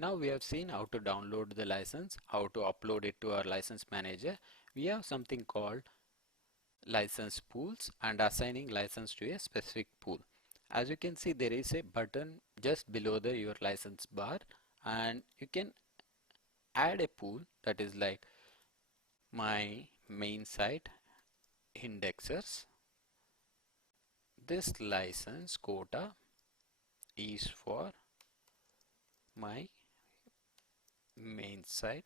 Now we have seen how to download the license, how to upload it to our license manager. We have something called license pools and assigning license to a specific pool. As you can see, there is a button just below your license bar, and you can add a pool that is like my main site indexers. This license quota is for my main site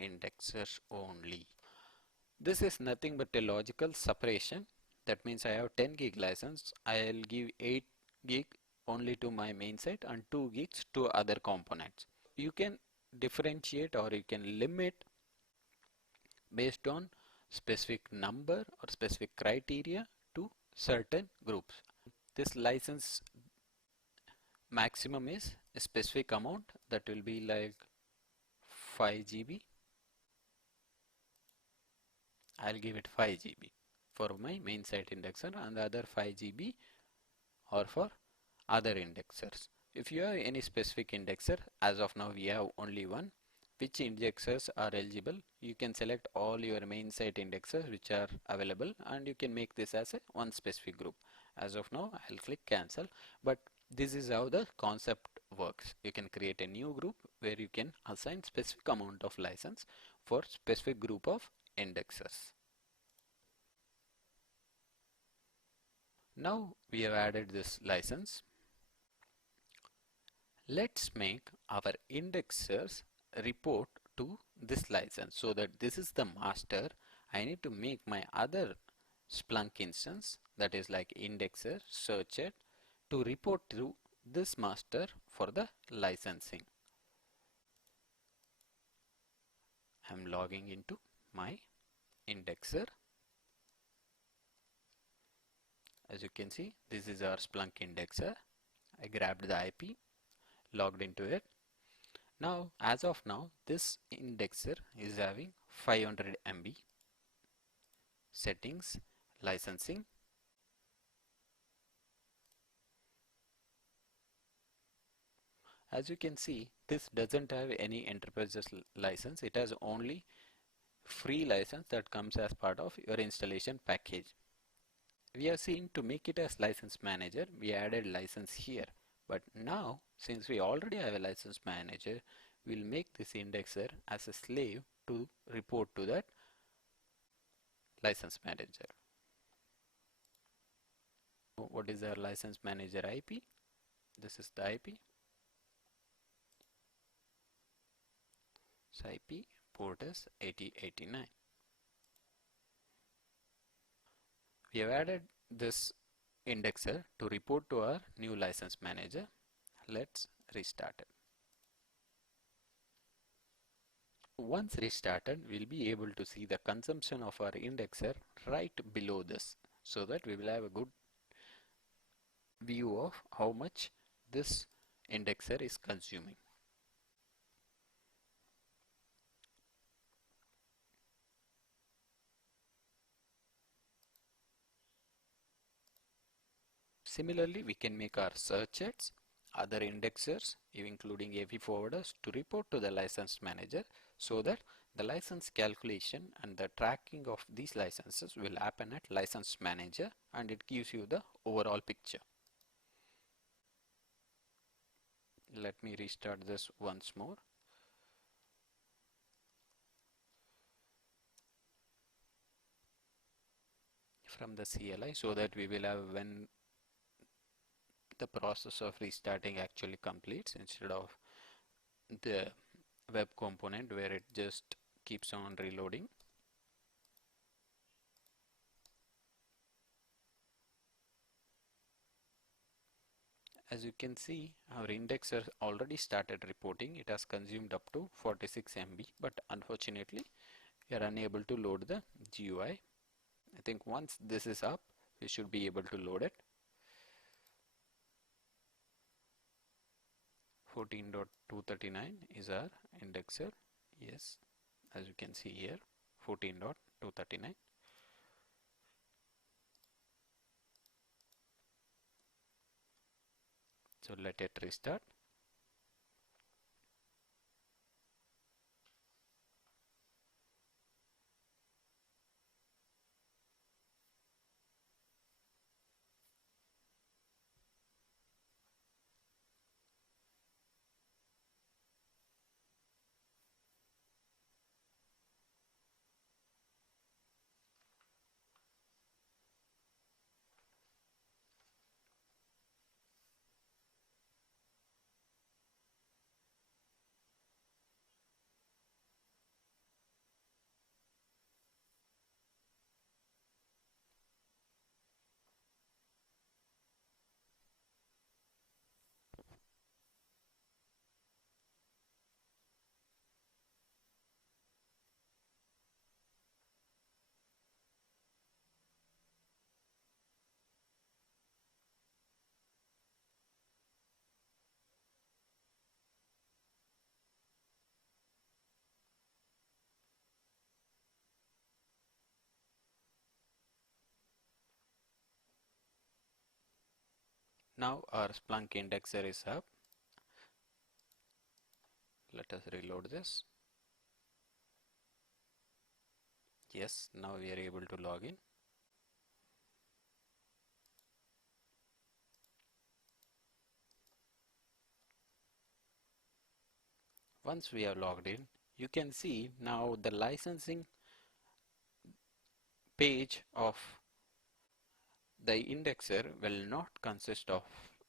indexers only. This is nothing but a logical separation. That means I have 10 gig license. I'll give 8 gig only to my main site and 2 gigs to other components. You can differentiate or you can limit based on specific number or specific criteria to certain groups. This license maximum is a specific amount that will be like 5 GB. I'll give it 5 GB for my main site indexer, and the other 5 GB or for other indexers. If you have any specific indexer, as of now we have only one, which indexers are eligible, you can select all your main site indexers which are available, and you can make this as a one specific group. As of now I'll click cancel, but this is how the concept works. You can create a new group where you can assign specific amount of license for specific group of indexers. Now we have added this license. Let's make our indexers report to this license, so that this is the master. I need to make my other Splunk instance, that is like indexer, searcher, to report to this master for the licensing. I'm logging into my indexer. As you can see, this is our Splunk indexer. I grabbed the IP, logged into it. Now, as of now, this indexer is having 500 MB. Settings, licensing. As you can see, this doesn't have any enterprises license. It has only free license that comes as part of your installation package. We have seen to make it as license manager, we added license here. But now, since we already have a license manager, we'll make this indexer as a slave to report to that license manager. What is our license manager IP? This is the IP. So IP port is 8089. We have added this indexer to report to our new license manager. Let's restart it. Once restarted, we'll be able to see the consumption of our indexer right below this, so that we will have a good view of how much this indexer is consuming. Similarly, we can make our searchers, other indexers, including AV forwarders, to report to the license manager, so that the license calculation and the tracking of these licenses will happen at license manager, and it gives you the overall picture. Let me restart this once more. From the CLI, so that we will have when the process of restarting actually completes, instead of the web component where it just keeps on reloading. As you can see, our indexer already started reporting. It has consumed up to 46 MB, but unfortunately we are unable to load the GUI. I think once this is up, we should be able to load it. 14.239 is our indexer. Yes, as you can see here, 14.239. So let it restart. Now our Splunk indexer is up. Let us reload this. Yes, now we are able to log in. Once we are logged in, you can see now the licensing page of the indexer will not consist of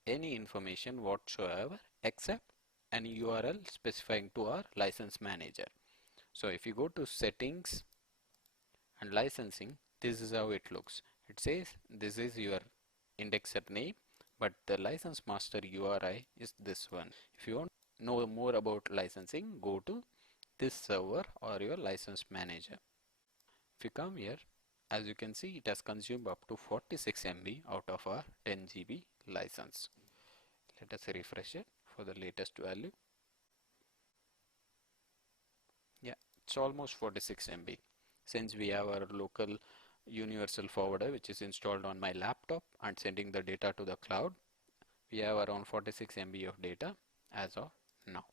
any information whatsoever except an URL specifying to our license manager. So if you go to settings and licensing, this is how it looks. It says this is your indexer name, but the license master URI is this one. If you want to know more about licensing, go to this server or your license manager. If you come here, as you can see, it has consumed up to 46 MB out of our 10 GB license. Let us refresh it for the latest value. Yeah, it's almost 46 MB. Since we have our local universal forwarder which is installed on my laptop and sending the data to the cloud, we have around 46 MB of data as of now.